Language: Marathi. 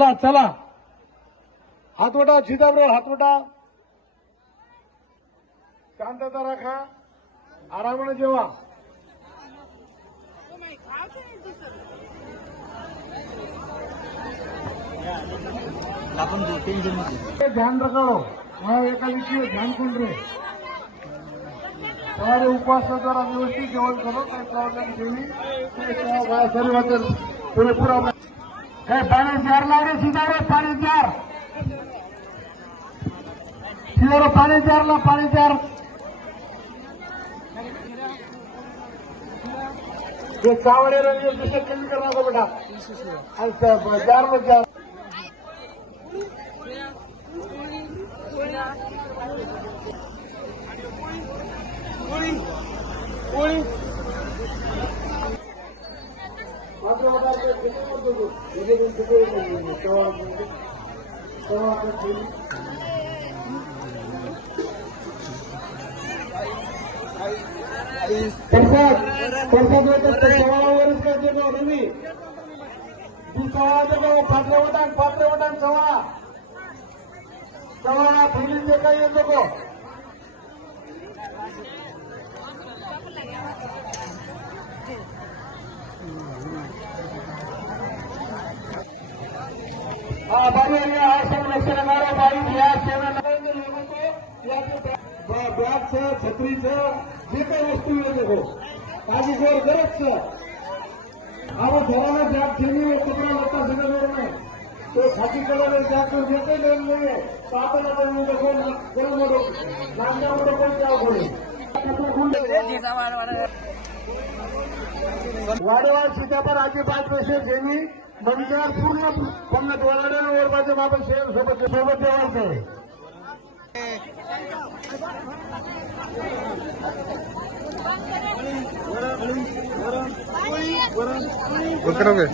चला चला हातवटा सीताबरोबर हातवटा शांतता राखा आरामाने जेवा ध्यान रखो एका विषय ध्यान कोण रे તમારે ઉપવાસ દ્વારા વ્યવસ્થિત જેવણ કરો કઈ પ્રોબ્લેમ જેવી શરીર પૂરેપૂરા પાણી ચાર લાગે સીધા પાણી ચાર સીધો પાણી ચાર ला पाणी चार ये चावड़े रही है कमी करना को बेटा चार में चार पात्रवटान सवा सवा फैली देखा येतो को बैग છે છત્રી છે જે કઈ વસ્તુ देखो ताजी जोर गरज છે આવો ધરાના બેગ છે કપડા લતા જગર में तो खाकी कलर बैग को जे कई लेन ले तो आपने तो देखो गरम मोडो नांदा मोडो कोई क्या बोले वाडेवाड सीतापर आगे 5 पैसे जेनी मंदिर पूर्ण पन्नास वाला और बाजू बाबा शेर सोबत जेवायचं आहे करोगे